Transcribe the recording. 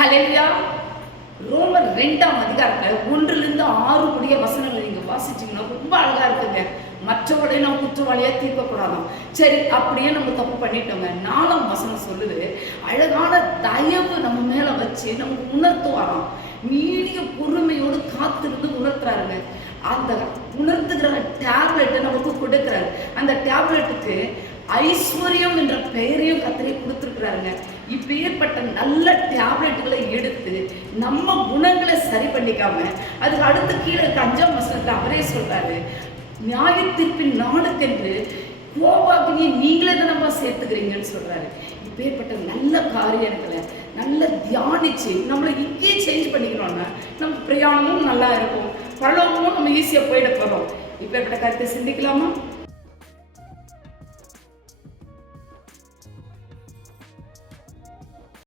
ஹல்லேலூயா. ரோமர் 2ஆம் அதிகாரத்தில் 1லிருந்து 6 முடிய வசனங்களை நீங்க வாசிச்சீங்கன்னா ரொம்ப அழகா இருக்குங்க. மற்றவர்களை நம்ம குற்றவாளியா தீர்க்கக்கூடாதாம். சரி, அப்படியே நம்ம தப்பு பண்ணிட்டோங்க. 4ஆம் வசனம் சொல்லுது, அழகான தயவு நம்ம மேல வச்சு நமக்கு உணர்த்துவாராம். நீடிய பொறுமையோடு காத்திருந்து உணர்த்துறாருங்க. அந்த உணர்த்துகிற டேப்லெட்டை நமக்கு கொடுக்கிறாரு. அந்த டேப்லெட்டுக்கு ஐஸ்வர்யம் என்ற பெயரையும் கத்தரை கொடுத்துருக்கிறாருங்க. இப்ப ஏற்பட்ட நல்ல டேப்லெட்டுகளை எடுத்து நம்ம குணங்களை சரி பண்ணிக்காம அதுக்கு அடுத்து கீழே 5ஆம் வசனத்துல அவரே சொல்றாரு, நியாயத்தீர்ப்பின் நாளுக்கென்று கோபாக்கினியை நீங்களே தான் நம்ம சேர்த்துக்கிறீங்கன்னு சொல்றாரு. இப்ப ஏற்பட்ட நல்ல காரியங்களை நல்லா தியானிச்சு நம்மளை இங்கேயே சேஞ்ச் பண்ணிக்கிறோம்னா நம்ம பிரயாணமும் நல்லா இருக்கும், பரலோகமும் நம்ம ஈஸியா போயிட போறோம். இப்ப ஏற்பட்ட கருத்தை சிந்திக்கலாமா?